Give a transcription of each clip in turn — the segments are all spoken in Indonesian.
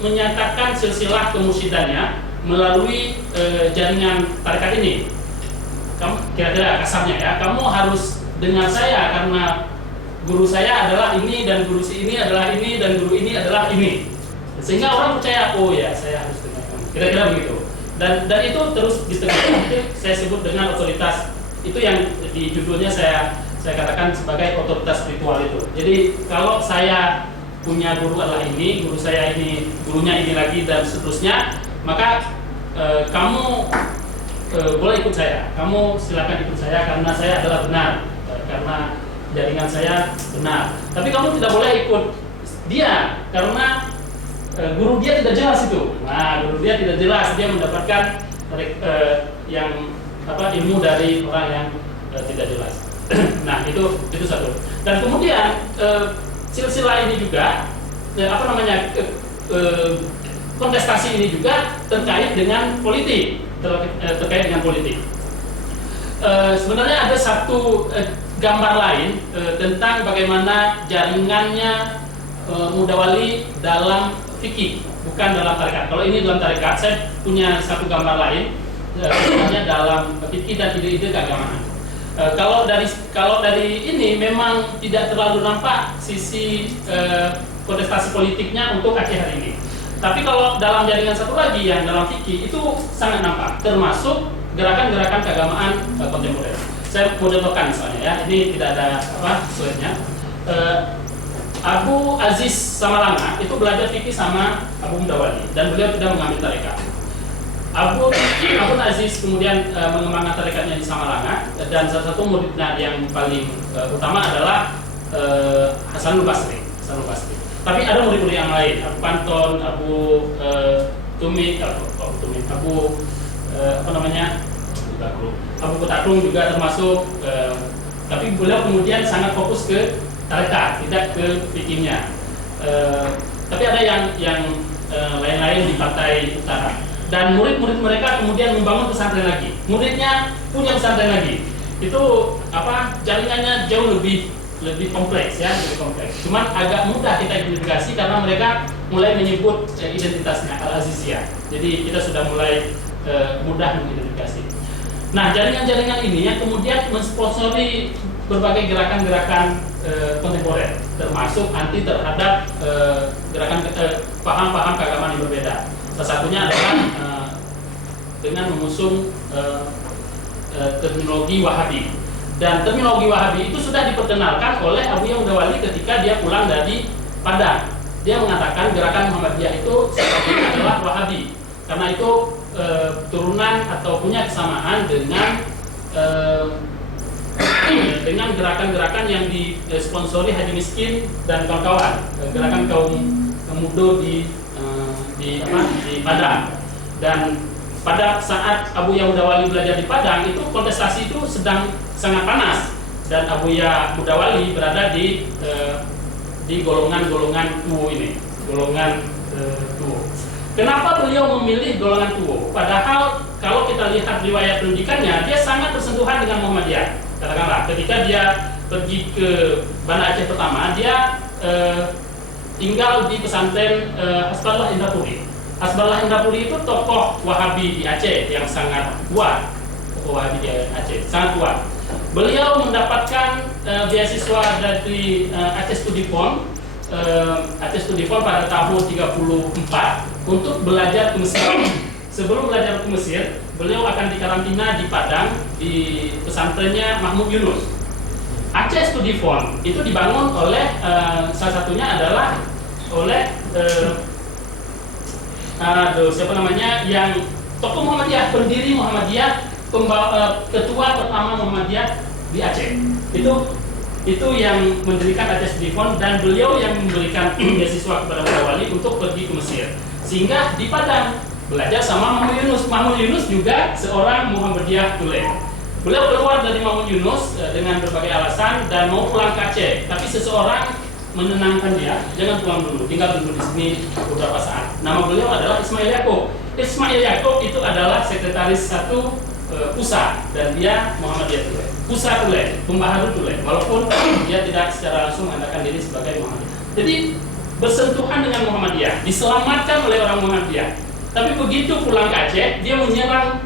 menyatakan silsilah kemursidannya melalui jaringan tarekat ini. Kamu kira-kira kasarnya ya, kamu harus dengan saya karena guru saya adalah ini dan guru si ini adalah ini dan guru ini adalah ini, sehingga orang percaya, oh ya saya harus dengan kamu. Kira-kira begitu. Dan itu terus ditegakkan. Itu saya sebut dengan otoritas. Itu yang di judulnya saya katakan sebagai otoritas spiritual itu. Jadi kalau saya punya guru adalah ini, guru saya ini, gurunya ini lagi dan seterusnya, maka kamu boleh ikut saya. Kamu silakan ikut saya karena saya adalah benar, karena jaringan saya benar. Tapi kamu tidak boleh ikut dia karena guru dia tidak jelas itu. Nah, guru dia tidak jelas, dia mendapatkan yang ilmu dari orang yang tidak jelas. Nah, itu satu. Dan kemudian silsilah ini juga kontestasi ini juga terkait dengan politik, sebenarnya ada satu gambar lain tentang bagaimana jaringannya Mudawali dalam fikih, bukan dalam tarekat. Kalau ini dalam tarekat, saya punya satu gambar lain sebenarnya dalam fikih dan ide-ide keagamaan. Kalau dari ini memang tidak terlalu nampak sisi kontestasi politiknya untuk Aceh hari ini. Tapi kalau dalam jaringan satu lagi yang dalam fikih itu sangat nampak, termasuk gerakan-gerakan keagamaan kontemporer. Saya mau contohkan misalnya ya, ini tidak ada slide-nya. Abu Aziz Samalanga itu belajar fikih sama Abu Mudawali dan beliau tidak mengambil tarekat. Abu Aziz kemudian mengembangkan tarekatnya di Samalanga, dan salah satu muridnya yang paling utama adalah Hasanul Basri. Tapi ada murid-murid yang lain, Abu Panton, Abu Tumi, Abu Abu Kutatung juga termasuk. Tapi beliau kemudian sangat fokus ke tarekat, tidak ke fikihnya. Tapi ada yang lain-lain di Pantai Utara. Dan murid-murid mereka kemudian membangun pesantren lagi. Muridnya punya pesantren lagi. Itu jaringannya jauh lebih kompleks ya, lebih kompleks. Cuman agak mudah kita identifikasi karena mereka mulai menyebut identitasnya Al-Aziziyah. Jadi kita sudah mulai mudah mengidentifikasi. Nah, jaringan-jaringan ini yang kemudian mensponsori berbagai gerakan-gerakan kontemporer, termasuk anti terhadap gerakan paham-paham keagamaan yang berbeda. Salah satunya adalah dengan mengusung terminologi Wahabi. Dan terminologi Wahabi itu sudah diperkenalkan oleh Abu Mudawali ketika dia pulang dari Padang. Dia mengatakan gerakan Muhammadiyah itu sebenarnya adalah Wahabi, karena itu turunan atau punya kesamaan dengan gerakan-gerakan yang disponsori Haji Miskin dan kawan-kawan, gerakan kaum muda di Padang. Dan pada saat Abu Mudawali belajar di Padang, itu kontestasi itu sedang sangat panas, dan Abu Mudawali berada di golongan-golongan tuo ini, golongan tuo. Kenapa beliau memilih golongan tuo? Padahal kalau kita lihat riwayat pendidikannya, dia sangat bersentuhan dengan Muhammadiyah. Katakanlah, ketika dia pergi ke Banda Aceh pertama, dia tinggal di pesantren Hasballah Indrapuri. Hasballah Indrapuri itu tokoh Wahabi di Aceh yang sangat kuat. Tokoh Wahabi di Aceh sangat kuat. Beliau mendapatkan beasiswa dari Aceh Studi Fund pada tahun 34 untuk belajar ke Mesir. Sebelum belajar ke Mesir, beliau akan dikarantina di Padang di pesantrennya Mahmud Yunus. Aceh Studi Fund itu dibangun oleh salah satunya adalah oleh yang tokoh Muhammadiyah, pendiri Muhammadiyah, ketua pertama Muhammadiyah di Aceh. Itu yang mendirikan Aceh Studi Fund, dan beliau yang memberikan beasiswa kepada Mudawali untuk pergi ke Mesir. Sehingga di Padang belajar sama Mahmud Yunus. Mahmud Yunus juga seorang Muhammadiyah tulen. Beliau keluar dari Mahmud Yunus dengan berbagai alasan dan mau pulang ke Aceh, tapi seseorang menenangkan dia, jangan pulang dulu, tinggal dulu di sini beberapa saat. Nama beliau adalah Ismail Yaakob. Ismail Yaakob itu adalah sekretaris satu pusat, dan dia Muhammadiyah tulen, pusat tulen, pembaharu tulen, walaupun dia tidak secara langsung mengatakan diri sebagai Muhammadiyah. Jadi bersentuhan dengan Muhammadiyah, diselamatkan oleh orang Muhammadiyah. Tapi begitu pulang ke Aceh, dia menyerang,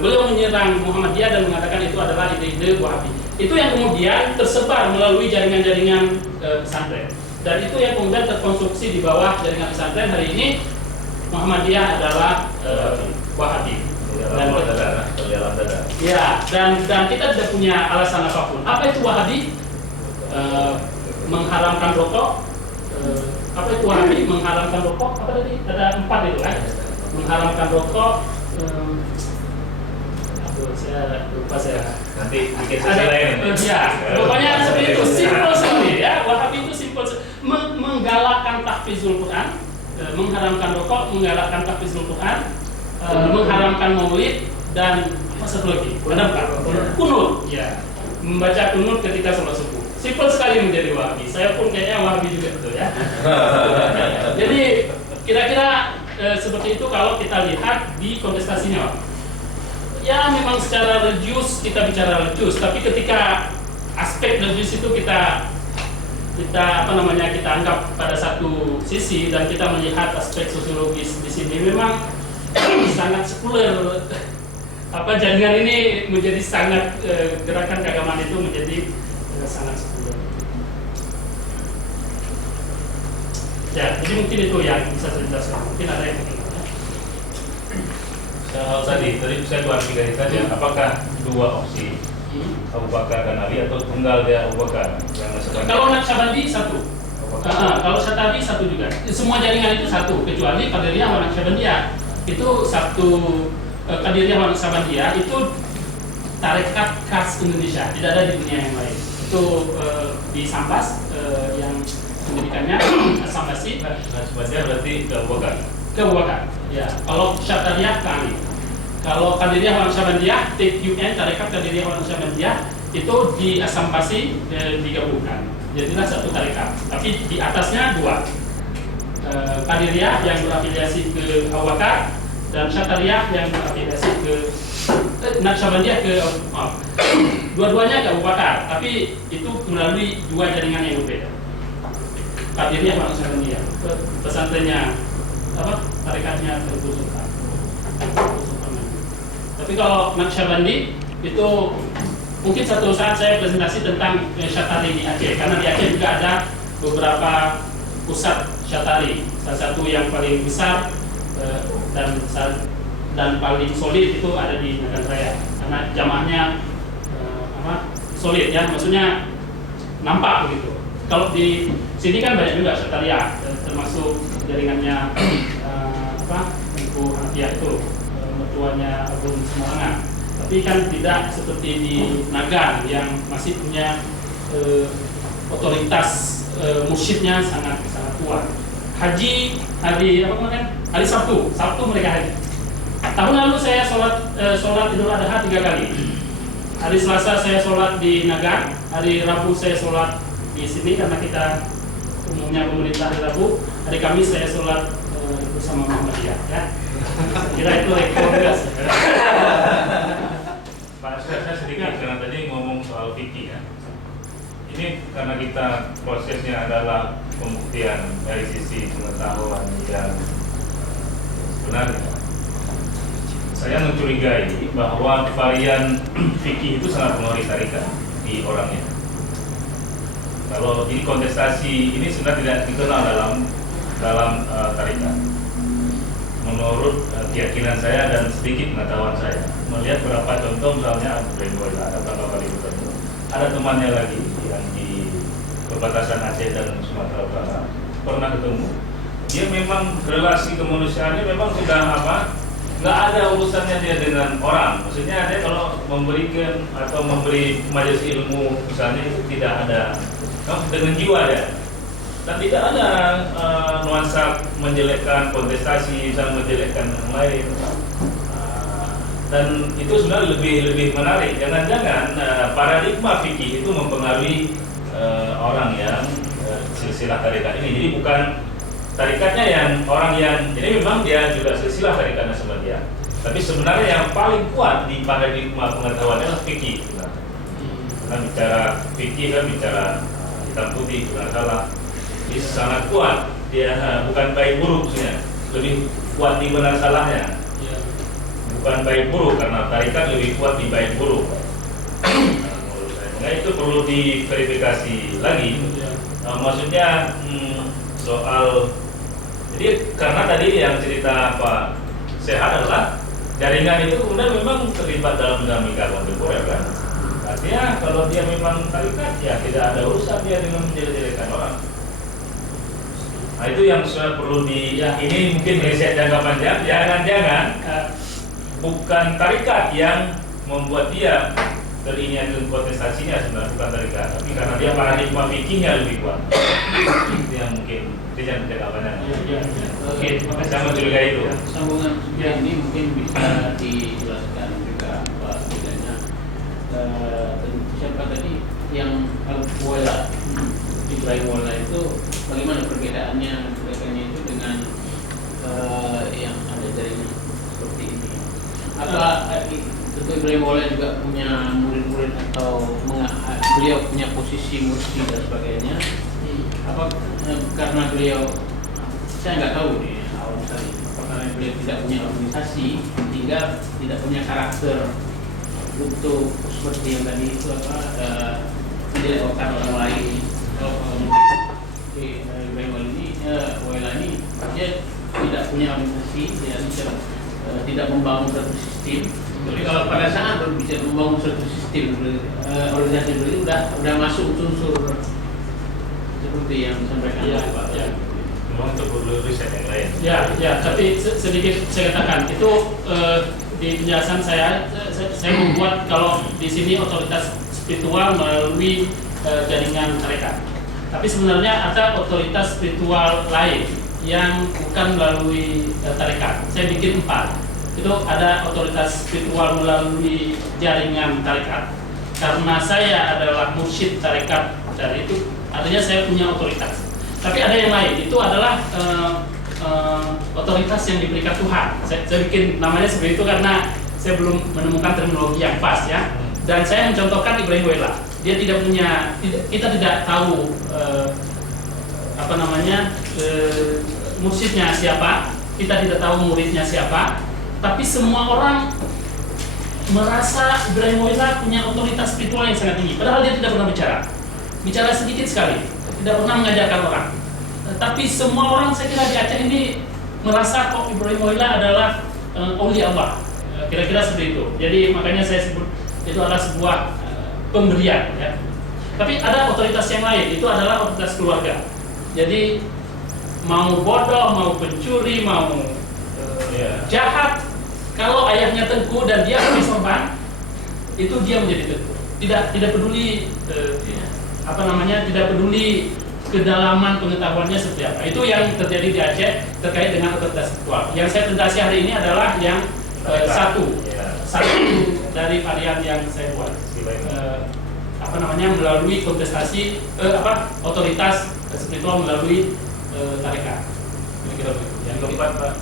beliau menyerang Muhammadiyah dan mengatakan itu adalah ide-ide Wahabi. Itu yang kemudian tersebar melalui jaringan-jaringan pesantren. Dan itu yang kemudian terkonstruksi di bawah jaringan pesantren hari ini. Muhammadiyah adalah Wahabi. Ya, dan kita tidak punya alasan apapun. Apa itu Wahabi? Mengharamkan rokok. Apa itu Wahabi? Mengharamkan rokok. Apa tadi? Ada 4 itu kan? Mengharamkan rokok. Saya lupa saya. Nanti bikin sesi lain. Ya, pokoknya seperti itu. Simpel sekali ya. Wahabi itu simpel. Menggalakkan tahfizul Quran, mengharamkan rokok, menggalakkan tahfizul Quran, mengharamkan maulid, dan apa satu lagi? Kunut. Ya, membaca kunut ketika sholat subuh. Simpel sekali menjadi Wahabi. Saya pun kayaknya Wahabi juga betul ya. Jadi kira-kira seperti itu kalau kita lihat di kontestasinya. Ya memang secara religius kita bicara religius, tapi ketika aspek religius itu kita anggap pada satu sisi dan kita melihat aspek sosiologis di sini memang sangat sekuler. Jaringan ini menjadi sangat gerakan keagamaan itu menjadi sangat sekuler. Ya, jadi mungkin itu yang bisa saya jelaskan. Mungkin ada yang Tadi saya klarifikasi saja. Apakah dua opsi Abu Bakar dan Ali atau tunggal dia Abu Bakar? Kalau Naqsyabandi satu, kalau Syatabi satu juga. Semua jaringan itu satu, kecuali Qadiriyah wa Naqsyabandiyah. Itu satu. Qadiriyah wa Naqsyabandiyah itu tarekat khas Indonesia, tidak ada di dunia yang lain. Itu di Sambas yang pendidikannya Sambasi. Naqsyabandiyah berarti ke Abu Bakar. Ke Abu Bakar. Ya, kalau Syartariyah ke Ali. Kalau Qadiriyah wa Naqsyabandiyah, TQN, tarekat Qadiriyah wa Naqsyabandiyah itu di Asampasi digabungkan. Jadilah satu tarekat. Tapi di atasnya dua. Qadiriyah yang berafiliasi ke Abu Bakar dan Syartariyah yang berafiliasi ke Naqsyabandiyah ke dua-duanya ke Abu Bakar, tapi itu melalui dua jaringan yang berbeda. Qadiriyah wa Naqsyabandiyah, pesantrennya tarekatnya terbuka. Tapi kalau Naqsyabandi itu mungkin satu saat saya presentasi tentang Syatari di Aceh, karena di Aceh juga ada beberapa pusat Syatari. Salah satu yang paling besar dan paling solid itu ada di Nagan Raya, karena jamaahnya solid ya, maksudnya nampak begitu. Kalau di sini kan banyak juga Syataria, termasuk jaringannya Ibu Hanafiah itu, mertuanya Abu Semarang. Tapi kan tidak seperti di Nagan yang masih punya otoritas mursyidnya sangat kuat. Haji hari apa kemarin? Hari Sabtu mereka haji. Tahun lalu saya sholat Idul Adha 3 kali. Hari Selasa saya sholat di Nagan, hari Rabu saya sholat di sini karena kita umumnya pemerintah hari Rabu. Hari Kamis saya sholat bersama Muhammadiyah ya. Kira itu rekor juga. Pak, saya sedikit karena tadi ngomong soal fikih ya. Ini karena kita prosesnya adalah pembuktian dari sisi pengetahuan yang sebenarnya. Saya mencurigai bahwa varian fikih itu sangat mempengaruhi tarikat di orangnya. Kalau di kontestasi ini sebenarnya tidak dikenal dalam tarikat. Menurut keyakinan saya dan sedikit pengetahuan saya, melihat beberapa contoh misalnya Abu Ridwan ada beberapa kali bertemu. Ada temannya lagi yang di perbatasan Aceh dan Sumatera Utara pernah ketemu. Dia memang relasi kemanusiaannya memang sudah nggak ada urusannya dia dengan orang. Maksudnya dia kalau memberikan atau memberi majelis ilmu misalnya itu tidak ada dengan jiwa ya. Dan tidak ada nuansa menjelekkan kontestasi, misalnya menjelekkan yang lain. Dan itu sebenarnya lebih menarik. Jangan-jangan paradigma fikih itu mempengaruhi orang yang silsilah tarikat ini. Jadi bukan tarikatnya yang orang yang, jadi memang dia juga silsilah tarikatnya sama dia. Tapi sebenarnya yang paling kuat di paradigma pengetahuan adalah fikih. Karena bicara fikih kan bicara hitam putih, benar salah. Ini sangat kuat dia bukan baik buruk sebenarnya, lebih kuat di benar salahnya. Ya. Bukan baik buruk, karena tarikat lebih kuat di baik buruk. Nah, menurut saya, makanya itu perlu diverifikasi lagi. Ya. Maksudnya soal, jadi karena tadi yang cerita Pak Sehat adalah jaringan itu kemudian memang terlibat dalam dinamika kontemporer kan. Artinya kalau dia memang tarikat, ya tidak ada urusan dia dengan menjelek-jelekan orang. Nah itu yang sudah perlu ini mungkin riset jangka panjang. Jangan-jangan bukan tarikat yang membuat dia teriniakan kontestasinya, sebenarnya bukan tarikat, tapi karena dia paradigma fikihnya lebih kuat. Itu yang mungkin riset jangka panjang. Oke, Saya mencurigai itu. Sambungan ini mungkin bisa dijelaskan juga Pak bedanya siapa tadi yang Al-Wala, Ibrahim Wala itu bagaimana perbedaannya itu dengan yang ada jaringan seperti ini? Apa tentu Ibrahim Wala juga punya murid-murid atau beliau punya posisi mursi dan sebagainya? Apa karena beliau, saya nggak tahu nih awal sekali, karena beliau tidak punya organisasi sehingga tidak punya karakter untuk seperti yang tadi itu menjelekkan orang lain. Kalau Ibrahim Wala ini dia tidak punya organisasi, dia tidak membangun satu sistem. Jadi kalau pada saat berbicara membangun satu sistem organisasi itu udah masuk unsur seperti yang disampaikan oleh Pak. Memang itu perlu riset yang lain. Ya, tapi sedikit saya katakan itu di penjelasan saya membuat kalau di sini otoritas spiritual melalui jaringan tarekat. Tapi sebenarnya ada otoritas spiritual lain yang bukan melalui tarekat. Saya bikin 4. Itu ada otoritas spiritual melalui jaringan tarekat. Karena saya adalah mursyid tarekat dan itu artinya saya punya otoritas. Tapi ada yang lain, itu adalah otoritas yang diberikan Tuhan. Saya bikin namanya seperti itu karena saya belum menemukan terminologi yang pas ya. Dan saya mencontohkan Ibrahim Wala. Dia tidak punya, kita tidak tahu mursyidnya siapa, kita tidak tahu muridnya siapa. Tapi semua orang merasa Ibrahim Wala punya otoritas spiritual yang sangat tinggi. Padahal dia tidak pernah bicara sedikit sekali, tidak pernah mengajarkan orang. Tapi semua orang saya kira di Aceh ini merasa kok Ibrahim Wala adalah Auli Allah, kira-kira seperti itu. Jadi makanya saya sebut itu adalah sebuah pemberian ya. Tapi ada otoritas yang lain, itu adalah otoritas keluarga. Jadi mau bodoh, mau pencuri, mau jahat, kalau ayahnya tengku dan dia menjadi sorban, itu dia menjadi tengku. Tidak peduli tidak peduli kedalaman pengetahuannya seperti apa. Itu yang terjadi di Aceh terkait dengan otoritas spiritual. Yang saya presentasi hari ini adalah yang satu dari varian yang saya buat. Melalui kontestasi otoritas spiritual melalui tarekat. Yang keempat Pak,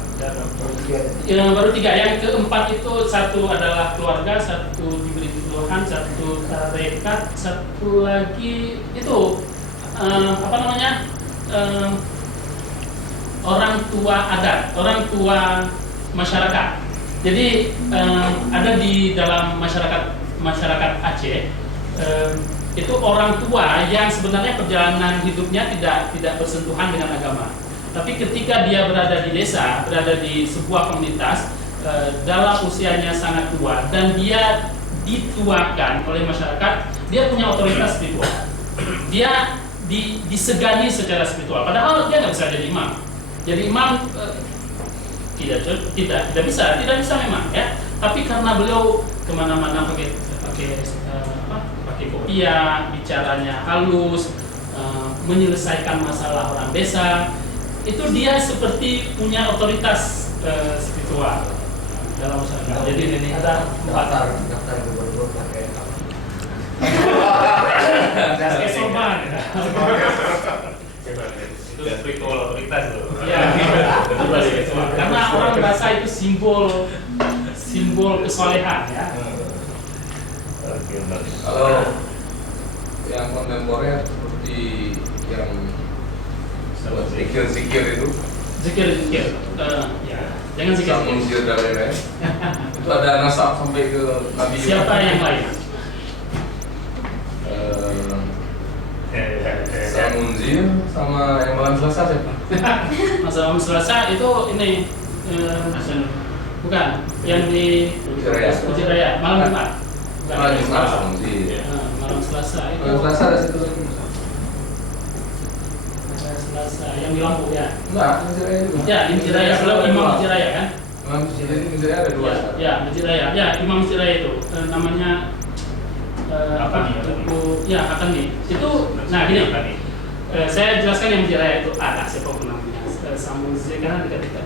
yang baru 3. Yang keempat itu satu adalah keluarga, satu diberi Tuhan, satu tarekat, satu lagi itu orang tua adat, orang tua masyarakat. Jadi ada di dalam masyarakat Aceh itu orang tua yang sebenarnya perjalanan hidupnya tidak bersentuhan dengan agama. Tapi ketika dia berada di desa, berada di sebuah komunitas dalam usianya sangat tua dan dia dituakan oleh masyarakat, dia punya otoritas spiritual. Dia disegani secara spiritual. Padahal dia nggak bisa jadi imam. Jadi imam tidak bisa memang ya. Tapi karena beliau kemana-mana pakai kopiah, bicaranya halus, menyelesaikan masalah orang desa, itu dia seperti punya otoritas spiritual dalam masyarakat. Jadi ini ada daftar gubernur pakai sorban. Itu spiritual otoritas loh. Iya, karena orang merasa itu simbol kesolehan ya. Kalau yang kontemporer seperti yang Zikir itu Zikir. Ya, jangan zikir. Samunzir dan lain-lain. Itu ada nasab sampai ke Nabi. Siapa yang lain? Samunzir sama yang malam Selasa siapa? Masalah Selasa itu ini bukan yang di Masjid Raya malam Jumat. Bukan. Malam Jumat Samunzir. Malam Selasa itu. Malam Selasa ada situ lagi. Malam Selasa yang di Lampung ya. Enggak, Masjid Raya juga. Ya, di Masjid Raya. Belum Imam Masjid Raya kan? Malam Masjid Raya ada dua. Ya, Masjid Raya. Ya, Imam Masjid Raya itu namanya apa? Ya, akan nih. Itu nah gini. Saya jelaskan yang Masjid Raya itu ada siapa namanya. Samunzir kan dekat-dekat.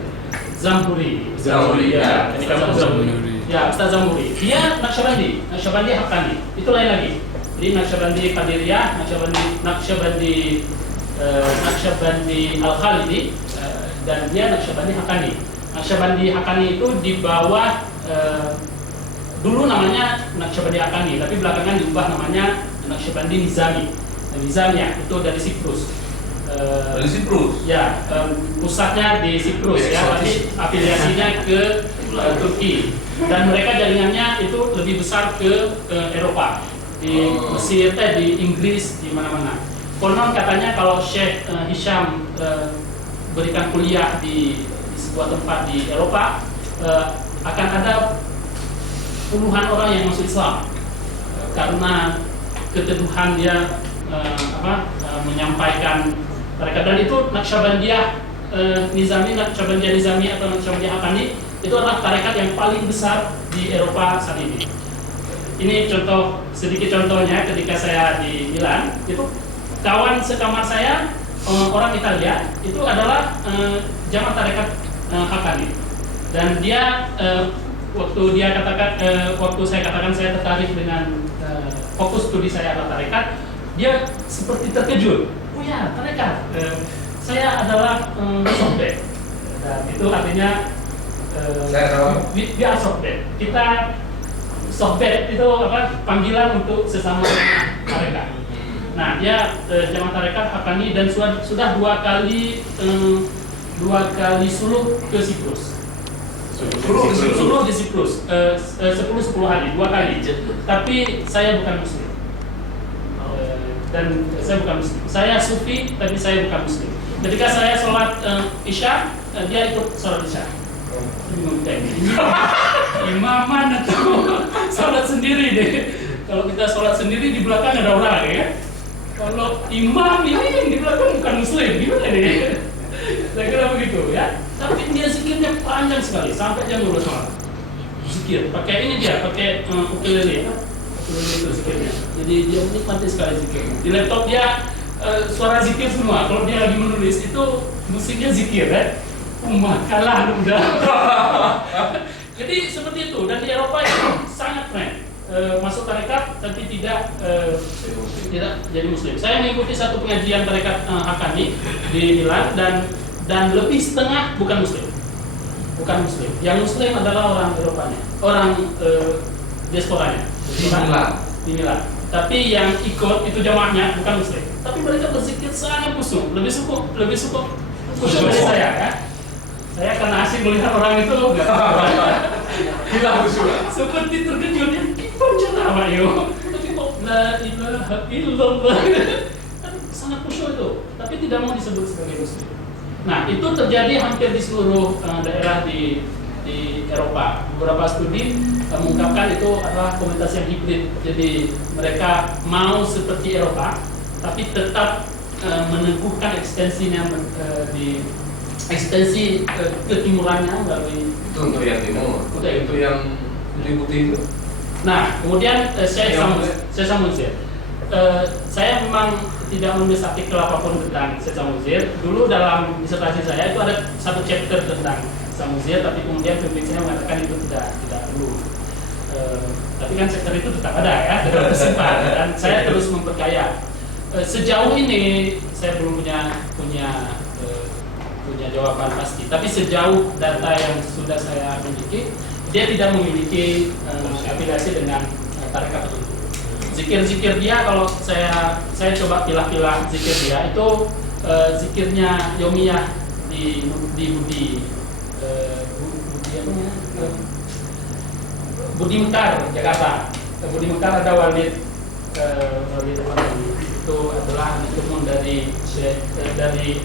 Zamburi, ya, Zamburi. Ya, Ustaz Zamburi. Dia Naqsyabandi Haqqani. Itu lain lagi. Jadi Naqsyabandi Qadiriyah, Naqsyabandi Al-Khalidi, dan dia Naqsyabandi Haqqani. Naqsyabandi Haqqani itu di bawah dulu namanya Naqsyabandi Haqqani, tapi belakangan diubah namanya Naqsyabandi Nizamiyah, itu dari Siprus. Dari Siprus. Ya, pusatnya di Siprus ya, tapi afiliasinya ke Turki, dan mereka jaringannya itu lebih besar ke Eropa, di Mesir, di Inggris, di mana-mana. Konon katanya kalau Syekh Hisham berikan kuliah di sebuah tempat di Eropa, akan ada puluhan orang yang masuk Islam karena keteduhan dia menyampaikan mereka, dan itu Naqsyabandiyah Nizami atau Naqsyabandiyah Haqqani itu adalah tarekat yang paling besar di Eropa saat ini. Ini sedikit contohnya ketika saya di Milan, itu kawan sekamar saya orang Italia itu adalah jamaah tarekat Haqqani, dan dia waktu saya katakan saya tertarik dengan fokus studi saya adalah tarekat, dia seperti terkejut. Oh ya, tarekat. Saya adalah sohbet. Dan itu artinya we are sohbet. Kita sohbet itu panggilan untuk sesama tarekat. Nah, dia jamaah tarekat Haqqani dan sudah dua kali suluk ke Siprus. Suluk di Siprus 10 hari, 2 kali. Tapi saya bukan Muslim. Dan saya bukan Muslim. Saya Sufi, tapi saya bukan Muslim. Ketika saya sholat Isya, dia ikut sholat Isya. Imaman itu sholat sendiri deh. Kalau kita sholat sendiri di belakang ada orang ya. Kalau imam ini yang di belakang bukan Muslim, gimana nih? Saya kira begitu ya. Tapi dia zikirnya panjang sekali sampai jam 12 malam. Zikir, pakai ukulele ya. Itu zikirnya. Jadi dia menikmati sekali zikirnya. Di laptop dia suara zikir semua. Kalau dia lagi menulis itu musiknya zikir ya. Kalah udah. Jadi seperti itu, dan di Eropa itu sangat keren. Masuk tarekat tapi tidak jadi Muslim. Saya mengikuti satu pengajian tarekat Haqqani di Milan, dan lebih setengah bukan Muslim. Yang Muslim adalah orang Eropanya, orang diasporanya. Di Milan. Tapi yang ikut itu jamaahnya bukan Muslim. Tapi mereka berzikir sangat khusyuk, lebih suka khusyuk dari saya ya. Saya karena asing melihat orang itu Hilang khusyuk. seperti terkejut ya. Baca nama yo. Tapi kok la ilaha illallah. Sangat khusyuk itu, tapi tidak mau disebut sebagai Muslim. Nah, itu terjadi hampir di seluruh daerah di Eropa. Beberapa studi mengungkapkan itu adalah komunitas yang hibrid. Jadi mereka mau seperti Eropa, tapi tetap meneguhkan ekstensinya di ekstensi ketimurannya melalui Itu untuk yang timur. Untuk yang putih-putih itu. Nah, kemudian saya Samunzir. Saya memang tidak menulis artikel apapun tentang Samunzir. Dulu dalam disertasi saya itu ada satu chapter tentang Samunzir, tapi kemudian pembicaranya mengatakan itu tidak perlu. Tapi kan chapter itu tetap ada ya, tetap tersimpan, dan saya terus memperkaya. Sejauh ini saya belum punya jawaban pasti. Tapi sejauh data yang sudah saya miliki, dia tidak memiliki afiliasi dengan tarekat tertentu. Zikir-zikir dia, kalau saya coba pilah-pilah zikir dia itu zikirnya Yomiyah di Budi Budi apa ya? Budi Mekar Jakarta. Budi Mekar ada Walid Walid apa lagi? Itu adalah turun dari dari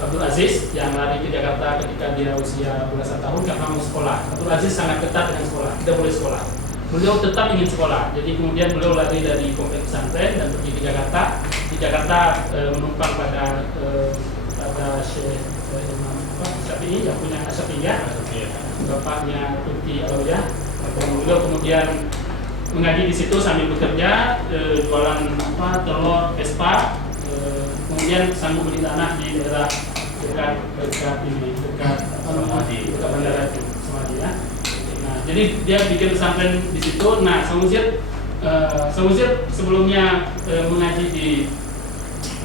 Abdul Aziz yang lari ke Jakarta ketika dia usia belasan tahun karena mau sekolah. Abdul Aziz sangat ketat dengan sekolah, tidak boleh sekolah. Beliau tetap ingin sekolah, jadi kemudian beliau lari dari kompleks pesantren dan pergi ke Jakarta. Di Jakarta menumpang pada Syekh Syafi'i yang punya Syafi'iyah, bapaknya Tuti Alawiyah. Beliau kemudian mengaji di situ sambil bekerja, jualan telur, Vespa. Kemudian sanggup beli tanah di daerah dekat bandara itu, Samadi ya. Nah, jadi dia bikin pesantren di situ. Nah, Samuzir sebelumnya mengaji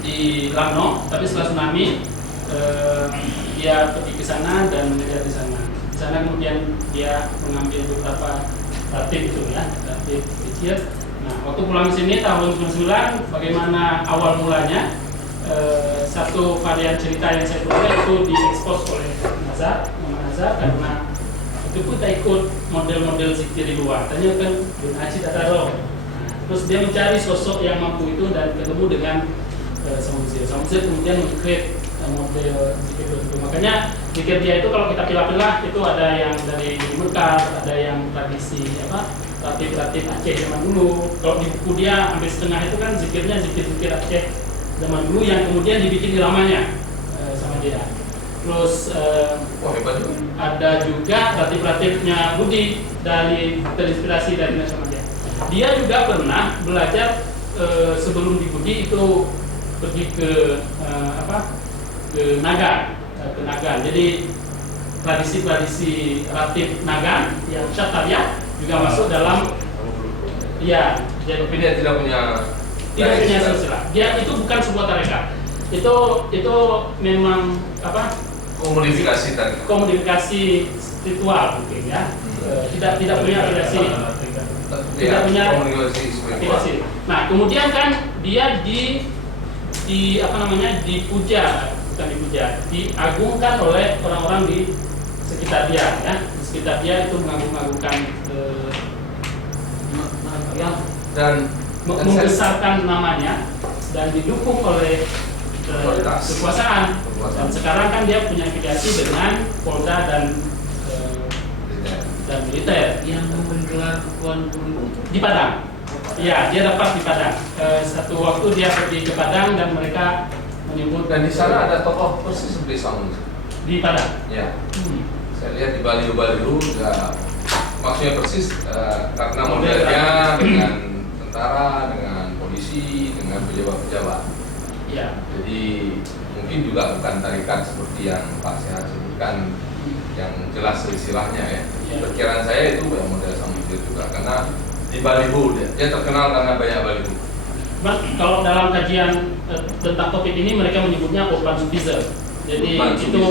di Langno, tapi setelah tsunami dia pergi ke sana dan mengajar di sana. Di sana kemudian dia mengambil beberapa tatib itu ya, tatib kecil. Nah, waktu pulang ke sini tahun 99, bagaimana awal mulanya? Satu varian cerita yang saya tulis itu diekspos oleh Muhammad Nazar karena itu pun tak ikut model-model zikir di luar. Tanya kan bin Acid Ataro. Terus dia mencari sosok yang mampu itu dan ketemu dengan Samuzir kemudian mengkreat model zikir itu. Makanya zikir dia itu kalau kita pilah-pilah itu ada yang dari Mekah, ada yang tradisi relatif Aceh zaman dulu. Kalau di buku dia hampir setengah itu kan zikirnya zikir-zikir Aceh zaman dulu yang kemudian dibikin iramanya sama dia. Terus ada juga relatif-relatifnya Budi terinspirasi dari sama dia. Dia juga pernah belajar sebelum di Budi itu pergi ke Nagan. Jadi tradisi relatif Nagan yang Syatariah juga masuk dalam ya. Tapi dia tidak punya silsilah. Dia itu bukan sebuah tarekat. Itu memang komodifikasi tadi. Komodifikasi spiritual mungkin ya. Tidak punya afiliasi. Tidak punya afiliasi. Nah, kemudian kan dia diagungkan oleh orang-orang di sekitar dia ya. Di sekitar dia itu mengagung-agungkan dan membesarkan namanya dan didukung oleh kekuasaan. Dan sekarang kan dia punya afiliasi dengan Polda dan militer yang menggelar Tuan Guru di Padang. Iya, dia dapat di Padang. Satu waktu dia pergi ke Padang dan mereka menyebut. Dan di sana ada tokoh persis seperti Samuzir di Padang. Ya. Saya lihat di baliho-baliho ya, maksudnya persis karena modelnya dengan tentara, dengan polisi, dengan pejabat-pejabat. Iya. Jadi mungkin juga bukan tarikat seperti yang Pak Sehat sebutkan, yang jelas silsilahnya ya. Iya. Perkiraan saya itu model Samuzir juga karena di baliho dia terkenal karena banyak baliho. Kalau dalam kajian tentang topik ini mereka menyebutnya urban sufism. Jadi Urban itu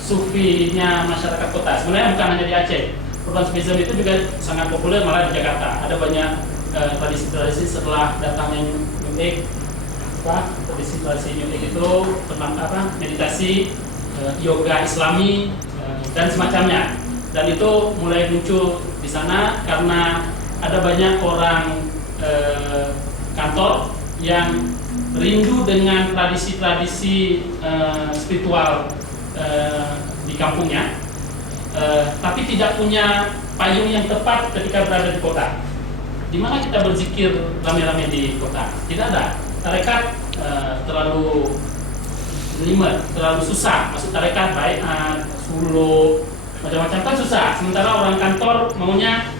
sufinya masyarakat kota. Sebenarnya bukan hanya di Aceh. Urban sufism itu juga sangat populer malah di Jakarta. Ada banyak tradisi-tradisi setelah datangnya New Age. Tradisi-tradisi New Age itu tentang meditasi, yoga Islami dan semacamnya. Dan itu mulai muncul di sana karena ada banyak orang kantor yang rindu dengan tradisi-tradisi spiritual di kampungnya, tapi tidak punya payung yang tepat ketika berada di kota. Di mana kita berzikir rame-rame di kota? Tidak ada. Tarekat terlalu jelimet, terlalu susah. Masuk tarekat, baiat, suluk, macam-macam kan susah. Sementara orang kantor maunya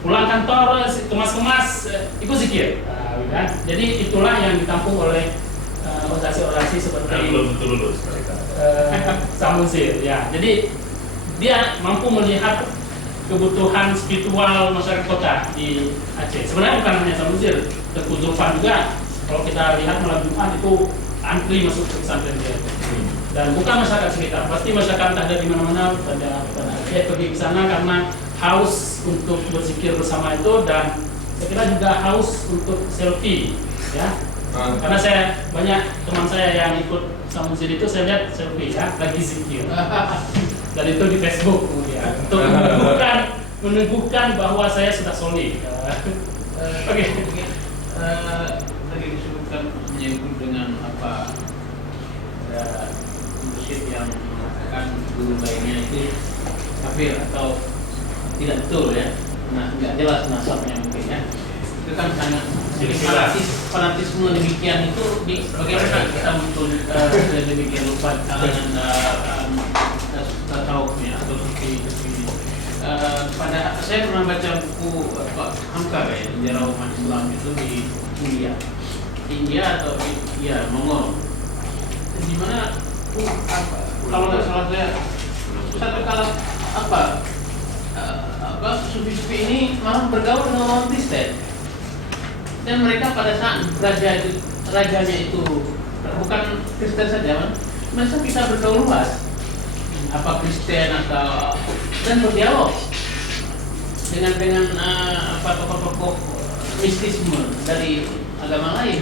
pulang kantor kemas-kemas ikut zikir. Kan? Jadi itulah yang ditampung oleh organisasi-organisasi seperti belum lulus mereka. Samuzir ya. Jadi dia mampu melihat kebutuhan spiritual masyarakat kota di Aceh. Sebenarnya bukan hanya Samuzir, Tengku Zulfan juga. Kalau kita lihat malam Jumat itu antri masuk ke pesantren dia. Dan bukan masyarakat sekitar, pasti masyarakat ada di mana-mana pada Aceh pergi ke sana karena haus untuk berzikir bersama itu, dan saya kira juga haus untuk selfie ya. Karena saya banyak teman saya yang ikut Samsudin itu saya lihat selfie ya, lagi zikir. Dan itu di Facebook kemudian untuk menunjukkan bahwa saya sudah solid. Oke. Tadi disebutkan menyebut dengan apa mursyid yang mengatakan guru lainnya itu kafir atau tidak betul ya. Nah, nggak jelas nasabnya mungkin ya. Itu kan sangat fanatisme demikian itu bagaimana kita muncul demikian lupa kalangan tasawufnya atau sufi ini. Pada saya pernah baca buku Pak Hamka ya, sejarah umat Islam itu di India atau Mongol. Di mana kalau nggak salah saya satu kala sufi-sufi ini malah bergaul dengan orang Kristen. Dan mereka pada saat rajanya itu bukan Kristen saja, mereka bisa bergaul luas, apa Kristen atau dan berdialog dengan tokoh-tokoh mistisme dari agama lain.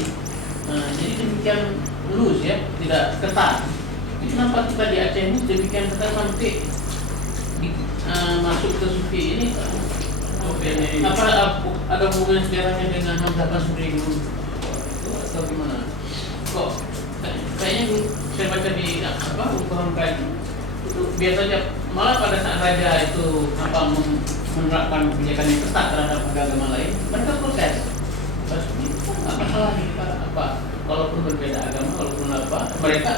Jadi demikian lus ya, tidak ketat. Kenapa kita di Aceh ini demikian ketat sampai masuk ke sufi ini? Apa ada hubungan sejarahnya dengan Hamzah Basri dulu atau gimana? Kok kayaknya saya baca di buku Hamka itu biasanya malah pada saat raja itu menerapkan kebijakan yang ketat terhadap agama lain, mereka protes. Apa salahnya kita walaupun berbeda agama, walaupun mereka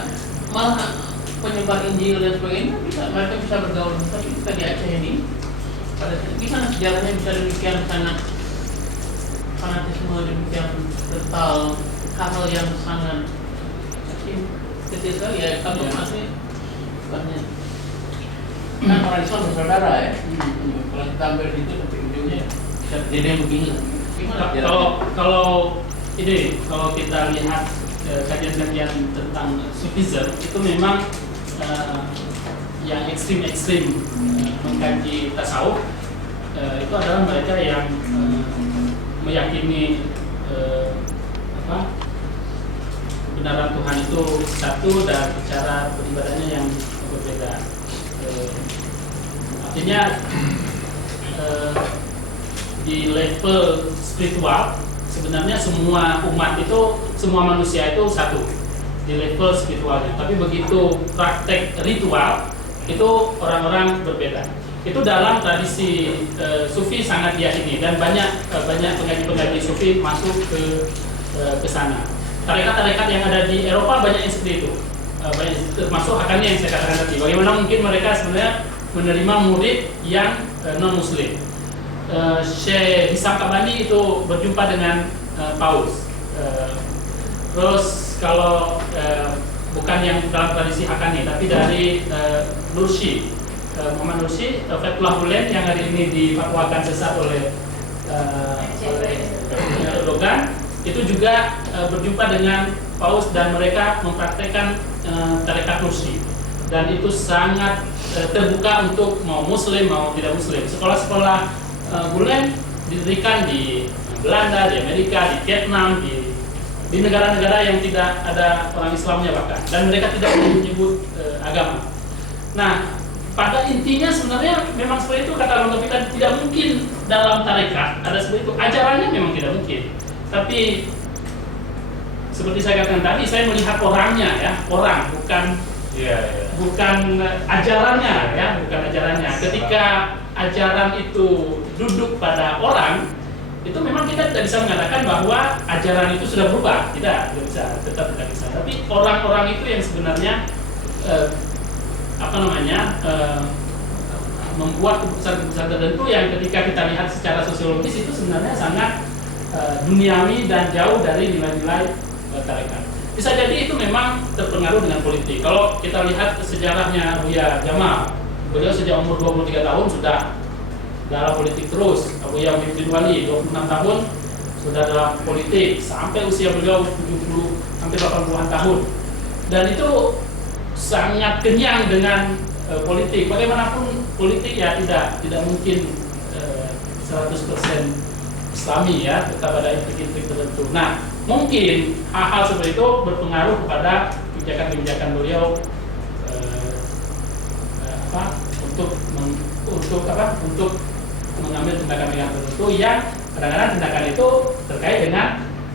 malah penyebar Injil dan sebagainya mereka bisa bergaul. Tapi kita di Aceh ini pada gimana sejarahnya bisa demikian sangat fanatisme demikian kental, hal yang sangat kecil sekali ya. Kalau masih bukannya kan orang Islam bersaudara ya. Kalau kita ambil itu nanti ujungnya bisa jadi yang begini. Gimana? Kalau kita lihat kajian-kajian tentang sufism itu memang yang ekstrim mengkaji tasawuf itu adalah mereka yang meyakini kebenaran Tuhan itu satu dan cara beribadahnya yang berbeda. Artinya di level spiritual sebenarnya semua umat itu, semua manusia itu satu di level spiritualnya, tapi begitu praktek ritual itu orang-orang berbeda. Itu dalam tradisi sufi sangat diyakini dan banyak pengkaji-pengkaji sufi masuk ke sana. Tarekat-tarekat yang ada di Eropa banyak yang seperti itu, termasuk akannya yang saya katakan tadi. Bagaimana mungkin mereka sebenarnya menerima murid yang non Muslim. Syekh Hisam Kabani itu berjumpa dengan Paus. Terus kalau bukan yang dalam tradisi Hakani, tapi dari Nursi, Muhammad Nursi, Fethullah Gulen yang hari ini difatwakan sesat oleh Erdogan, itu juga berjumpa dengan Paus dan mereka mempraktekkan tarekat Nursi. Dan itu sangat terbuka untuk mau Muslim mau tidak Muslim. Sekolah-sekolah Gulen didirikan di Belanda, di Amerika, di Vietnam, di negara-negara yang tidak ada orang Islamnya bahkan, dan mereka tidak menyebut agama. Nah, pada intinya sebenarnya memang seperti itu kata Bang Taufik, tidak mungkin dalam tarekat ada seperti itu. Ajarannya memang tidak mungkin, tapi seperti saya katakan tadi, saya melihat orangnya ya, orang bukan ajarannya ya, bukan ajarannya. Ketika ajaran itu duduk pada orang, itu memang kita tidak bisa mengatakan bahwa ajaran itu sudah berubah, tidak bisa, tetap tidak bisa. Tapi orang-orang itu yang sebenarnya membuat keputusan-keputusan tertentu yang ketika kita lihat secara sosiologis itu sebenarnya sangat duniawi dan jauh dari nilai-nilai tarekat. Bisa jadi itu memang terpengaruh dengan politik. Kalau kita lihat sejarahnya Buya Jamal, beliau sejak umur 23 tahun sudah dalam politik terus. Buya Muhyiddin Wali 26 tahun sudah dalam politik sampai usia beliau 70 sampai 80-an tahun. Dan itu sangat kenyang dengan politik. Bagaimanapun politik ya tidak mungkin 100% Islami ya, tetap ada intrik-intrik tertentu. Nah, mungkin hal-hal seperti itu berpengaruh kepada kebijakan-kebijakan beliau untuk mengambil tindakan-tindakan tertentu yang kadang-kadang tindakan itu terkait dengan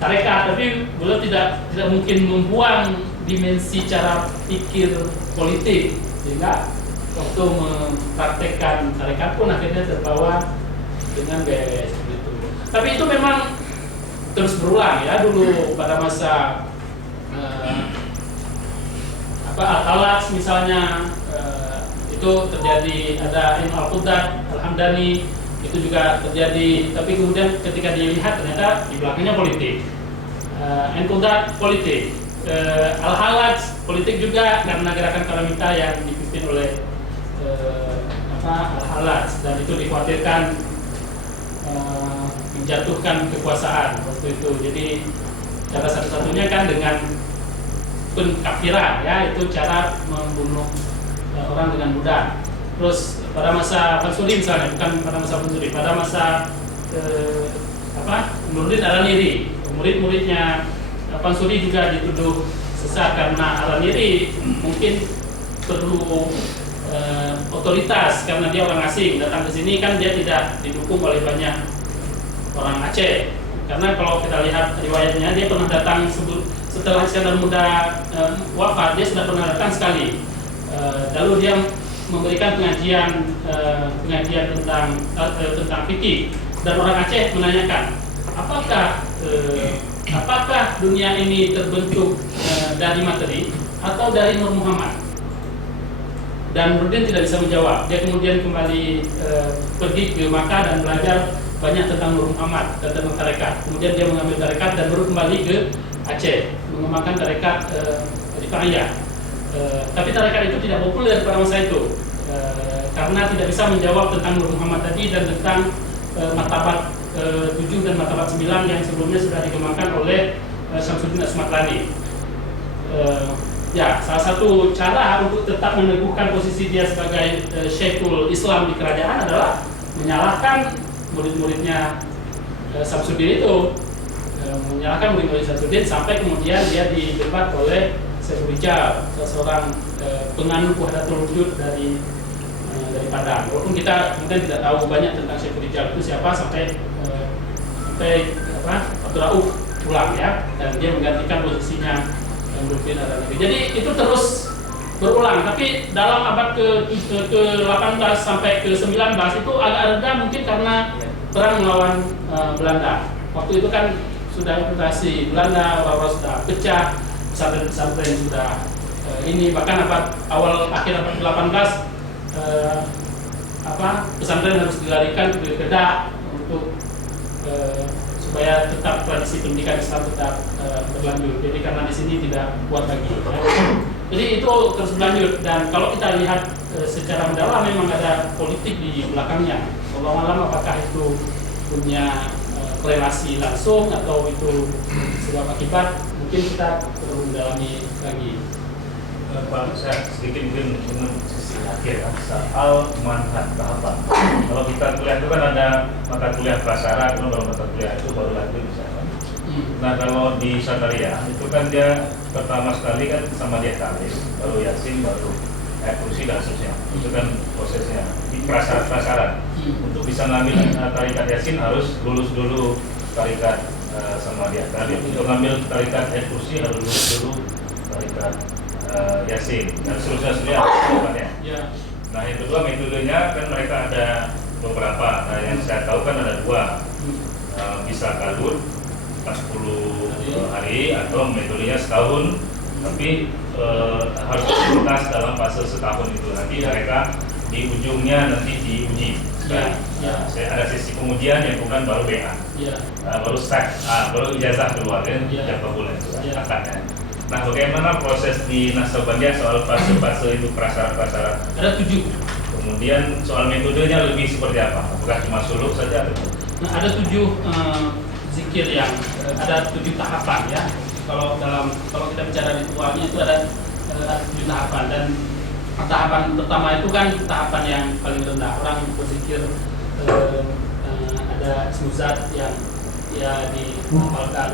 tarekat, tapi beliau tidak mungkin membuang dimensi cara pikir politik, sehingga waktu mempraktekkan tarekat pun akhirnya terbawa dengan gaya seperti itu. Tapi itu memang terus berulang ya. Dulu pada masa Al-Khalaj misalnya, itu terjadi, ada Ibn Al-Qudat, Al-Hamdani, itu juga terjadi, tapi kemudian ketika dilihat ternyata di belakangnya politik. Al-Qudat politik, Al-Khalaj politik juga karena gerakan Kalamita yang dipimpin oleh Al-Khalaj, dan itu dikhawatirkan menjatuhkan kekuasaan waktu itu. Jadi cara satu-satunya kan dengan penkafiran ya, itu cara membunuh orang dengan mudah. Terus pada masa Mansuri misalnya, bukan pada masa Mansuri, pada masa Nurdin Al-Niri, murid-muridnya Mansuri juga dituduh sesat karena Al-Niri mungkin perlu otoritas karena dia orang asing datang ke sini, kan dia tidak didukung oleh banyak orang Aceh. Karena kalau kita lihat riwayatnya, dia pernah datang setelah Iskandar Muda wafat, dia sudah pernah datang sekali. Lalu dia memberikan pengajian tentang fikih, dan orang Aceh menanyakan apakah dunia ini terbentuk dari materi atau dari Nur Muhammad. Dan Nurdin tidak bisa menjawab. Dia kemudian kembali pergi ke Makkah dan belajar banyak tentang Nur Muhammad dan tentang tarekat. Kemudian dia mengambil tarekat dan baru kembali ke Aceh mengembangkan tarekat di Pahaya. Tapi tarekat itu tidak populer pada masa itu karena tidak bisa menjawab tentang Nur Muhammad tadi dan tentang martabat 7 dan martabat 9 yang sebelumnya sudah dikembangkan oleh Syamsuddin As-Samatlani. Ya, salah satu cara untuk tetap meneguhkan posisi dia sebagai Syekhul Islam di kerajaan adalah menyalahkan murid-muridnya Syamsuddin itu, menyalahkan murid-murid Syamsuddin sampai kemudian dia didebat oleh Syekhul Rijal, seorang penganut wahdatul wujud dari Padang. Walaupun kita mungkin tidak tahu banyak tentang Syekhul Rijal itu siapa sampai Abdul Rauf pulang ya, dan dia menggantikan posisinya Nurdin Al-Niri. Jadi itu terus berulang, tapi dalam abad ke-18 sampai ke-19 itu agak reda mungkin karena perang melawan Belanda. Waktu itu kan sudah invasi Belanda, orang-orang sudah pecah, pesantren-pesantren sudah bahkan akhir abad ke-18 pesantren harus dilarikan ke Kedah untuk supaya tetap tradisi pendidikan Islam tetap berlanjut. Jadi karena di sini tidak kuat lagi. Jadi itu terus berlanjut, dan kalau kita lihat secara mendalam memang ada politik di belakangnya. Wallahu alam apakah itu punya korelasi langsung atau itu sebab akibat, mungkin kita perlu mendalami lagi. Pak, saya sedikit mungkin dengan sisi akhir soal manhaj tahapan. Kalau kita kuliah itu kan ada mata kuliah prasyarat, baru mata kuliah itu baru lanjut misalkan. Nah kalau di Syariah itu kan dia pertama sekali kan sama dia talis, baru Yasin, baru kursi dan seterusnya. Itu kan prosesnya di prasyarat. Untuk bisa ngambil tarikat Yasin harus lulus dulu tarikat sama dia talis. Untuk ngambil tarikat kursi harus lulus dulu tarikat Yasin dan seterusnya ya. Nah yang kedua metodenya kan mereka ada beberapa. Nah yang saya tahu kan ada 2, bisa kalut 40 hari atau metodenya setahun, tapi harus tuntas dalam fase setahun itu. Nanti mereka di ujungnya nanti diuji. Ada sesi pengujian yang bukan baru BA, baru sek, baru ijazah keluar kan, berapa bulan itu akadnya. Nah, bagaimana proses di Naksabandia soal fase-fase itu prasyarat-prasyarat? Ada 7. Kemudian soal metodenya lebih seperti apa? Apakah cuma suluk saja? Nah, ada 7 zikir yang ada 7 tahapan ya. Kalau kita bicara ritualnya itu ada 7 tahapan, dan tahapan pertama itu kan tahapan yang paling rendah, orang berzikir ada semuzat yang ya dihafalkan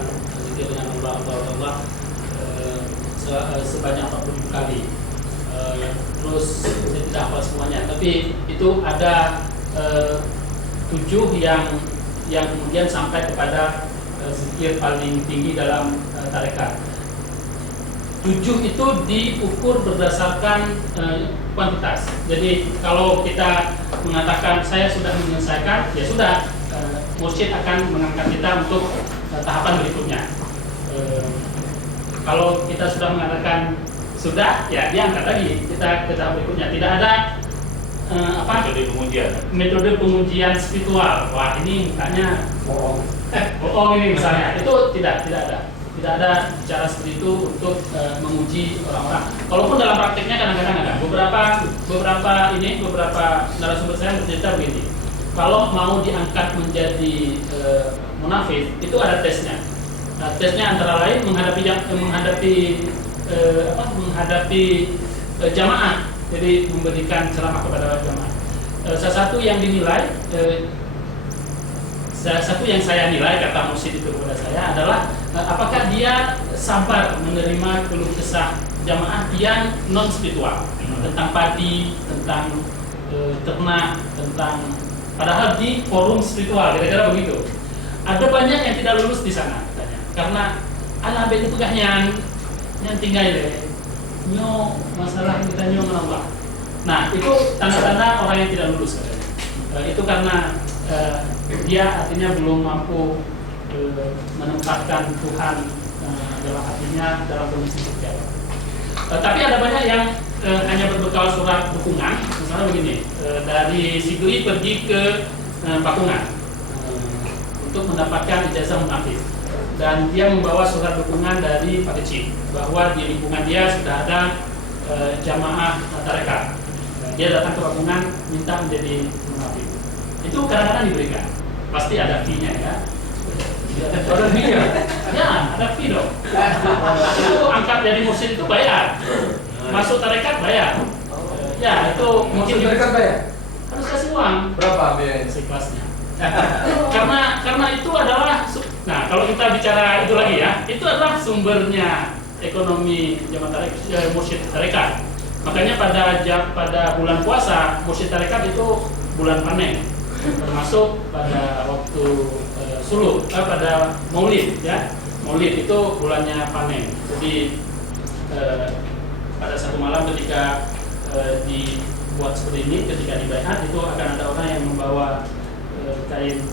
berzikir dengan Allah sebanyak 40 kali. Terus saya tidak hafal semuanya, tapi itu ada 7 yang kemudian sampai kepada zikir paling tinggi dalam tarekat. 7 itu diukur berdasarkan kuantitas. Jadi kalau kita mengatakan saya sudah menyelesaikan, ya sudah, mursyid akan mengangkat kita untuk tahapan berikutnya. Kalau kita sudah mengatakan sudah, ya dia angkat lagi kita ke tahap berikutnya. Tidak ada metode pengujian spiritual. Wah, ini mukanya bohong ini misalnya. Itu tidak ada cara seperti itu untuk menguji orang-orang. Walaupun dalam prakteknya kadang-kadang ada beberapa narasumber saya bercerita begini. Kalau mau diangkat menjadi munafik, itu ada tesnya. Nah, tesnya antara lain menghadapi jamaah, jadi memberikan ceramah kepada jamaah. Salah satu yang dinilai, salah satu yang saya nilai, kata mursyid itu kepada saya adalah apakah dia sabar menerima keluh kesah jamaah yang non spiritual tentang padi, tentang ternak, tentang padahal di forum spiritual, kira-kira begitu. Ada banyak yang tidak lulus di sana katanya, karena ala itu pegahnya yang tinggal deh, nyo masalah kita nyo menambah. Nah, itu tanda-tanda orang yang tidak lulus katanya. Itu karena dia artinya belum mampu menempatkan Tuhan dalam hatinya dalam kondisi sejauh. Tapi ada banyak yang hanya berbekal surat dukungan, misalnya begini, dari Sigli pergi ke Pakungan untuk mendapatkan ijazah munafik, dan dia membawa surat dukungan dari Pak Kecil bahwa di lingkungan dia sudah ada jamaah tarekat. Dia datang ke Pakungan minta menjadi munafik. Itu kadang-kadang diberikan, pasti ada fee-nya ya. Ada fee-nya? Ya, ada fee dong. Itu angkat dari mursyid itu bayar, masuk tarekat bayar. Ya, itu mungkin tarekat bayar? Harus kasih uang. Berapa biayanya? Sekelasnya. karena itu adalah, nah kalau kita bicara itu lagi ya, itu adalah sumbernya ekonomi jamaah tarekat, mursyid tarekat. Makanya pada bulan puasa mursyid tarekat itu bulan panen, termasuk pada waktu suluk, pada maulid ya. Maulid itu bulannya panen. Jadi pada satu malam ketika dibuat seperti ini, ketika dibaiat itu akan ada orang yang membawa kain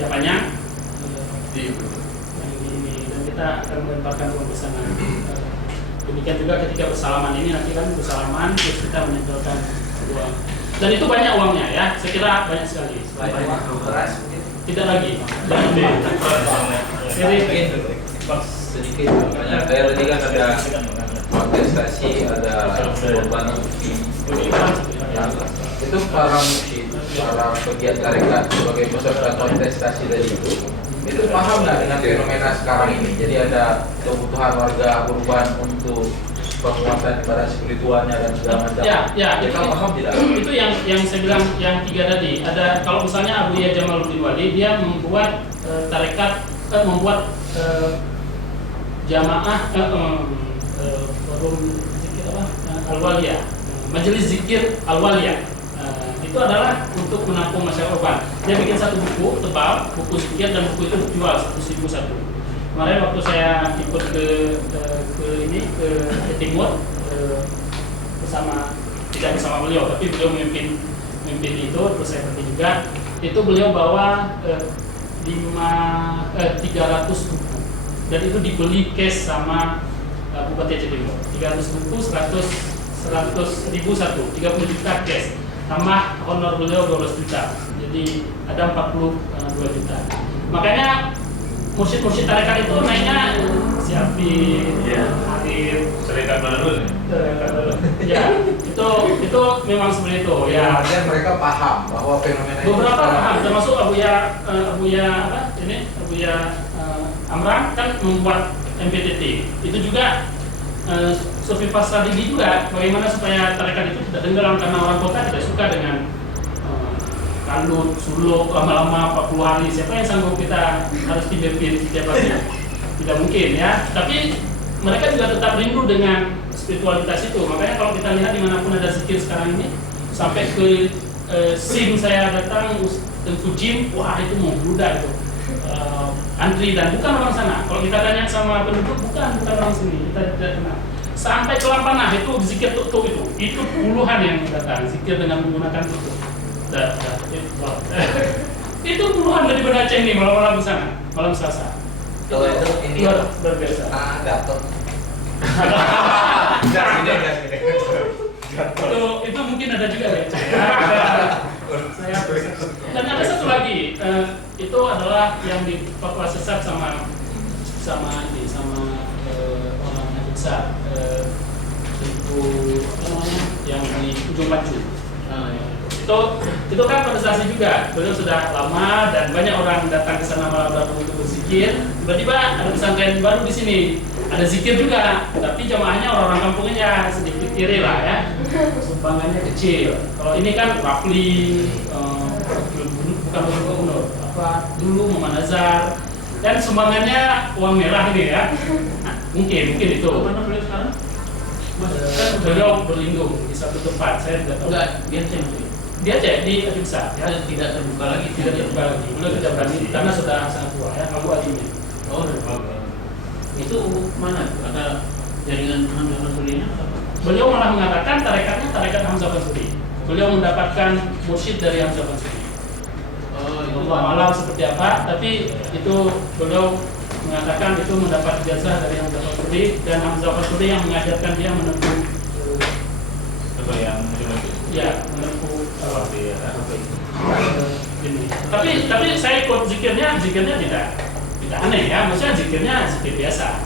japannya yang ini, dan kita akan melemparkan uang ke sana. Demikian juga ketika bersalaman ini, nanti kan bersalaman terus kita menempelkan uang, dan itu banyak uangnya ya, saya kira banyak sekali. Tidak lagi. Jadi sedikit banyak daerah tadi kan ada kontestasi, ada korban itu para mursyid, para pegiat tarekat sebagai peserta kontestasi tadi itu paham nggak dengan fenomena sekarang ini? Jadi ada kebutuhan warga urban untuk penguatan pada spiritualnya dan segala macam. Ya, kita paham tidak? Itu yang saya bilang yang 3 tadi. Ada, kalau misalnya Abuya Jamaluddin Wali, dia membuat tarekat, membuat jamaah forum zikir apa? Al-Waliyah, majelis zikir Al-Waliyah. Itu adalah untuk menampung masyarakat urban. Dia bikin satu buku tebal, buku zikir, dan buku itu dijual 1.000 satu. Kemarin waktu saya ikut ke Timur tidak bersama beliau, tapi beliau memimpin itu, terus saya pergi juga. Itu beliau bawa 300 buku, dan itu dibeli cash sama Bupati Aceh Timur. 300 buku, 100.000 satu, 30 juta cash, tambah honor beliau 12 juta, jadi ada 42 juta. Makanya mursyid-mursyid tarekat itu naiknya Syafi, Hadir, Serikat Badarul. Ya, itu memang seperti itu. Ya, Dan mereka paham bahwa fenomena ini beberapa paham, termasuk Abuya Amran kan membuat MPTT. Itu juga Sufi Fasradidi juga, bagaimana supaya tarekat itu tidak tenggelam, karena orang kota tidak suka dengan kalut, suluk, lama-lama 40 hari. Siapa yang sanggup kita harus tidur setiap hari? tidak mungkin ya. Tapi mereka juga tetap rindu dengan spiritualitas itu. Makanya kalau kita lihat dimanapun ada zikir sekarang ini, sampai ke SIM saya datang ke gym, wah itu mau bludak itu. Antri dan bukan orang sana. Kalau kita tanya sama penduduk, bukan orang sini, kita tidak kenal. Sampai ke Lampanah itu zikir tuk itu puluhan yang datang zikir dengan menggunakan tuk. Itu puluhan dari Aceh ini malam-malam di sana, malam Selasa. Kalau itu ini luar biasa. Gatot. Itu mungkin ada juga ya. Saya dan ada satu lagi itu adalah yang di Papua sesat sama orang Najib besar itu apa namanya yang di ujung Pacu. Itu kan prestasi juga. Beliau sudah lama dan banyak orang datang ke sana malam Rabu untuk berzikir. Tiba-tiba ada pesantren baru di sini. Ada zikir juga, tapi jamaahnya orang-orang kampungnya sedikit kiri lah ya. Sumbangannya kecil. Kalau ini kan Rafli, bukan gubernur, apa dulu Muhammad Nazar, dan sumbangannya uang merah ini ya. Mungkin itu. Mana beliau sekarang? Beliau berlindung di satu tempat. Saya tidak tahu. Enggak, dia cuma Dia aja di Aceh besar. ya, tidak terbuka lagi, Tidak terbuka lagi. Beliau tidak berani karena sudah sangat tua ya. Abu Alimnya. Oh, itu mana? Ada jaringan Hamzah Mansurinya apa? Beliau malah mengatakan tarekatnya tarekat Hamzah Mansuri. Beliau mendapatkan mursyid dari Hamzah Mansuri. Oh, itu Allah malam seperti apa, tapi itu beliau mengatakan itu mendapat ijazah dari Hamzah Mansuri dan Hamzah Mansuri yang mengajarkan dia menempuh Apa yang menempuh seperti ya? ini. Tapi saya ikut zikirnya tidak aneh ya, maksudnya zikirnya zikir biasa.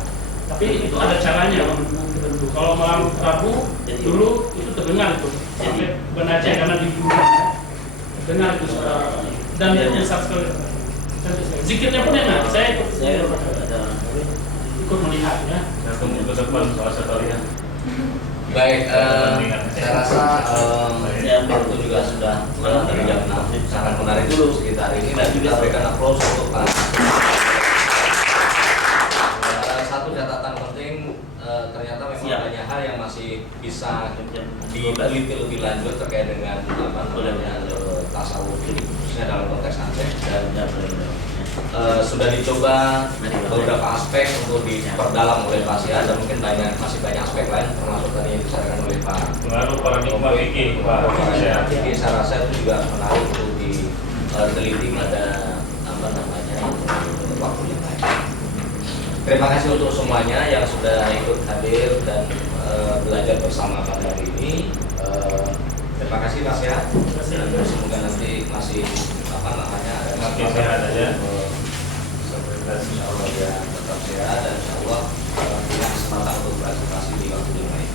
Tapi itu ada caranya tertentu. Kalau malam Rabu dulu itu terdengar itu sampai Aceh karena di dengar itu suara dan itu besar sekali. Zikirnya pun enak. Saya ikut melihat ya. Saya tunggu ke depan soal sekalian. Baik, saya rasa waktu juga sudah dari jam 6 sangat menarik dulu sekitar ini dan juga berikan applause untuk Pak. Satu catatan penting, ternyata memang banyak hal yang masih bisa diteliti lebih lanjut terkait dengan apa namanya tasawuf ini khususnya dalam konteks Aceh dan sudah dicoba beberapa aspek untuk diperdalam oleh Pak Sia dan mungkin masih banyak aspek lain termasuk tadi yang disampaikan oleh Pak Pengaruh paradigma fikih Pak. Jadi saya rasa itu juga menarik untuk diteliti pada apa namanya waktu yang lain. Terima kasih untuk semuanya yang sudah ikut hadir dan belajar bersama pada hari ini. Terima kasih Mas ya. Dan semoga nanti masih apa namanya ada Makin sehat aja. Insya Allah dia tetap sehat dan insya Allah punya kesempatan untuk berpresentasi di waktu yang lain.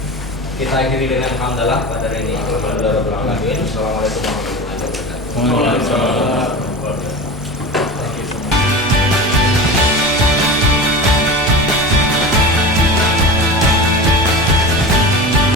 Kita akhiri dengan hamdalah pada hari ini. Assalamualaikum warahmatullahi wabarakatuh. Waalaikumsalam.